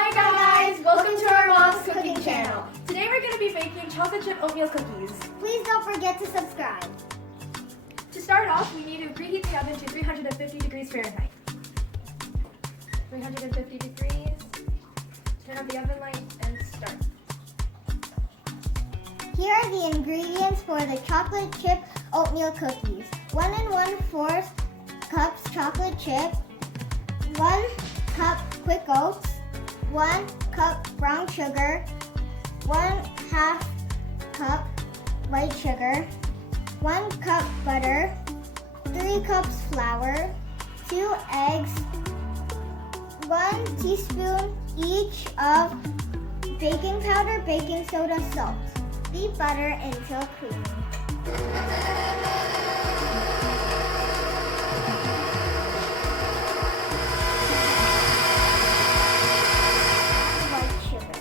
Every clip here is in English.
Hi guys! Welcome to our mom's cooking channel. Today we're going to be baking chocolate chip oatmeal cookies. Please don't forget to subscribe. To start off, we need to preheat the oven to 350 degrees Fahrenheit. 350 degrees. Turn on the oven light and start. Here are the ingredients for the chocolate chip oatmeal cookies. 1 1/4 cups chocolate chip, 1 cup quick oats, 1 cup brown sugar, 1/2 cup white sugar, 1 cup butter, 3 cups flour, 2 eggs, 1 teaspoon each of baking powder, baking soda, salt. Beat butter until creamy. White sugar.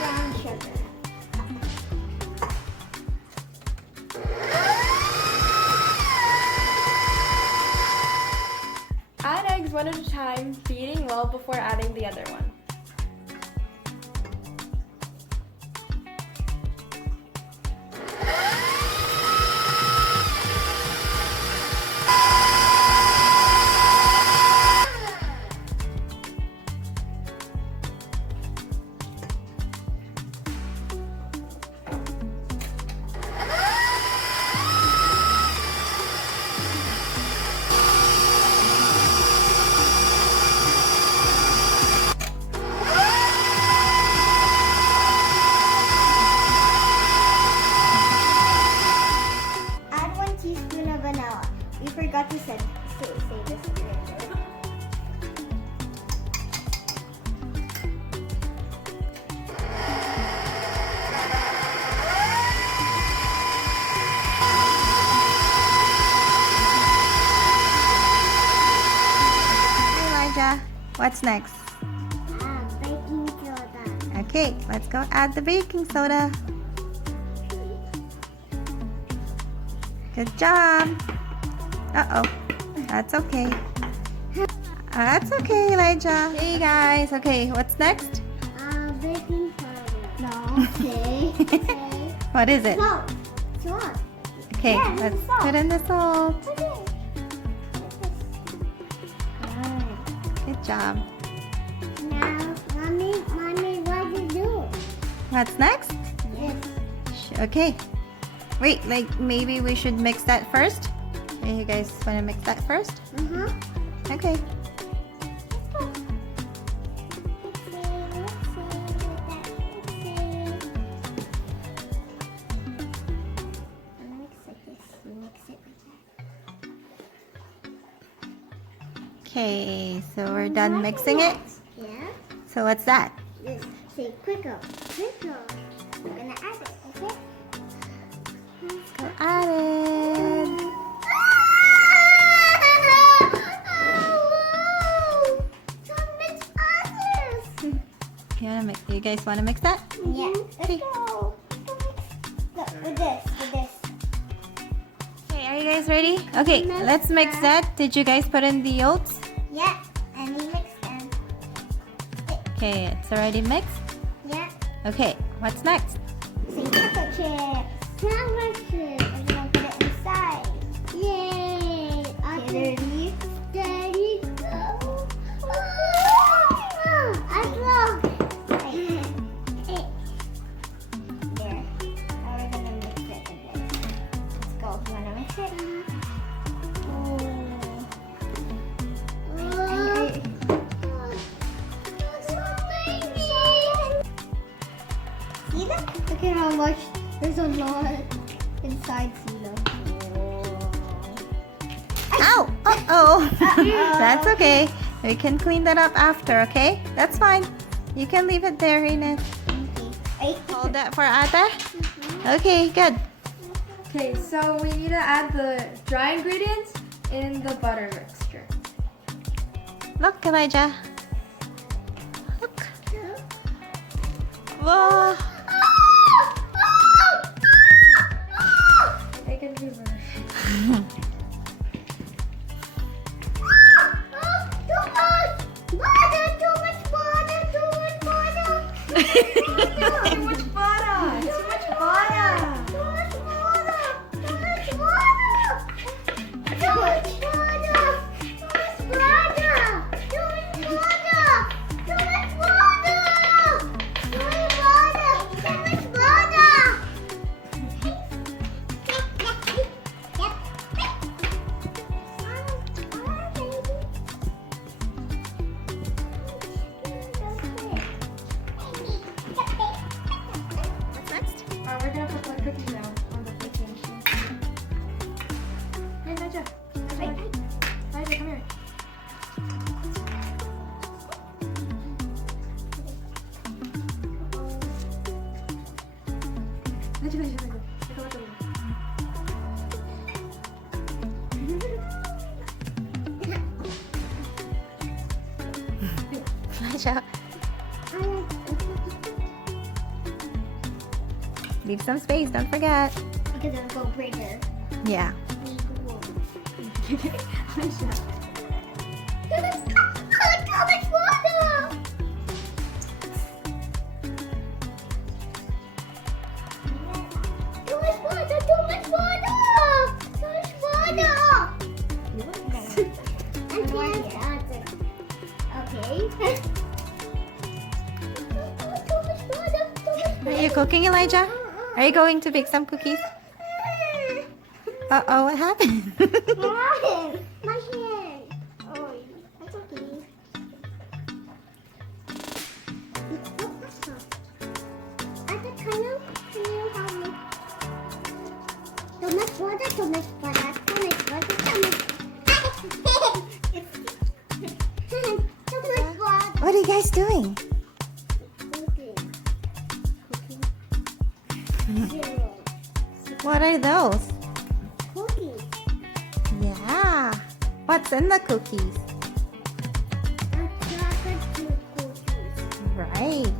Brown sugar. Add eggs one at a time, beating well before adding the other one. Add 1 teaspoon of vanilla. We forgot to say this ingredient. Hey Elijah, what's next? Baking soda. Okay, let's go add the baking soda. Good job. Uh-oh, that's okay. That's okay, Elijah. Hey guys, okay, what's next? Baking powder. No, okay. What is it? Salt. Salt. Okay, Yeah, this let's is salt. put in the salt. Okay. Good job. Now, mommy, what do you do? What's next? Yes. Okay. Wait, like maybe we should mix that first? You guys want to mix that first? Okay. Okay, so we're done mixing it. Yeah. So what's that? This. Say quickle. Quickle. We're gonna add it, okay? Go add it. You guys want to mix that? Yeah. Okay. Let's go. Look, with this. Okay, are you guys ready? Okay, let's mix that. Did you guys put in the oats? Yeah. And we mix them. Okay, it's already mixed. Yeah. Okay, what's next? Say chocolate chips. Chocolate chips. And then I'll put it inside. Yay. Okay, ready? Steady, go. I love it. There. Now we're gonna mix it a bit. Let's go. You wanna mix it? See that? Look at how much. There's a lot inside. See that? Ow! Uh-oh. That's okay. We can clean that up after, okay? That's fine. You can leave it there, Ines. Okay. Hold that for Ate. Okay, good. Okay, so we need to add the dry ingredients in the butter mixture. Look, Elijah. Look. Whoa. make it reverse. Too much butter! Too much butter! What's next? We're gonna put the cookies now on the baking machine. Hey, Naja. Naja, come here. Naja. Take a look at me. Elijah, leave some space. Don't forget. Because it'll go bigger. Yeah. How much water? Too much water. Okay. Are you cooking, Elijah? Are you going to bake some cookies? Uh-oh, what happened? My hand. Oh, that's okay. Can you help me? Too much water. Too much water. What are you guys doing? Zero. What are those? Cookies. Yeah. What's in the cookies? Chocolate chip cookies. Right.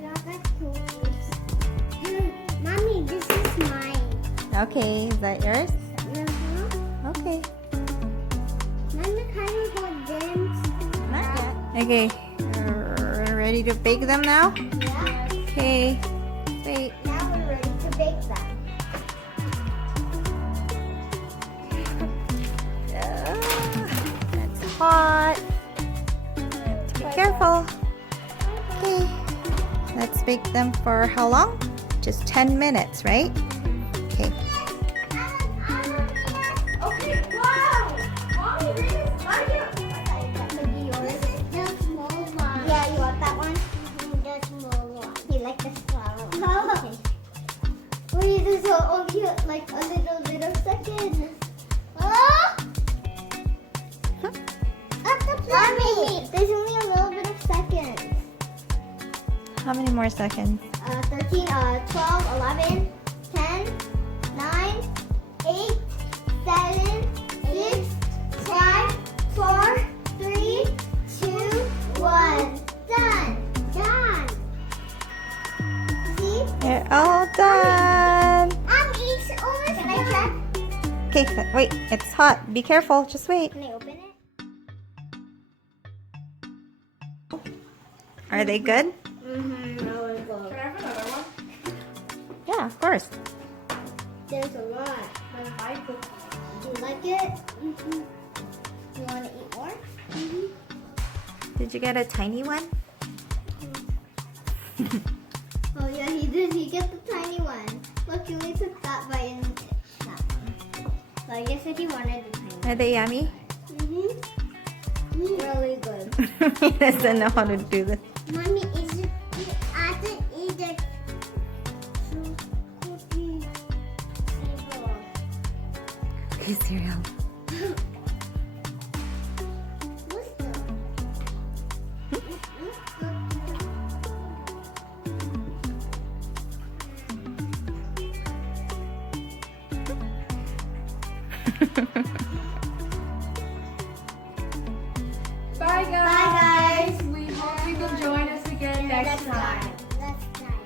Chocolate cookies. Mommy, this is mine. Okay, is that yours? Okay. Mommy, can you hold them? Not yet. Okay. Ready to bake them now? Yeah. Okay. Wait. Now we're ready to bake them. That's hot. Be careful. Okay. Let's bake them for how long? Just 10 minutes, right? Okay. Okay, wow! Mommy, this is Naja. That could be yours. This is the small one. Yeah, you want that one? The small one. You like the small one? No. Okay. Wait, there's only like a little second. Oh! Mommy, there's only a little bit of seconds. How many more seconds? 13, 12, 11, 10, 9, 8, 7, 6, 5, 4, 3, 2, 1. Done. See? They're all done. It's almost Can I check? Okay, wait. It's hot. Be careful. Just wait. Can I open it? Are they good? Mm-hmm. No, it's good. Can I have another one? Yeah, of course. There's a lot. Then my cookies. Do you like it? Mm-hmm. You want to eat more? Mm-hmm. Did you get a tiny one? Oh yeah, he did. He got the tiny one. Look, he only took that bite and that one. So I guess if he wanted the tiny one. Are they yummy? Really good. He doesn't know how to do this. Mommy, is it? I can eat the cookie. Cookie cereal. What's the? Bye, guys. We hope you can join us again next time. Next time.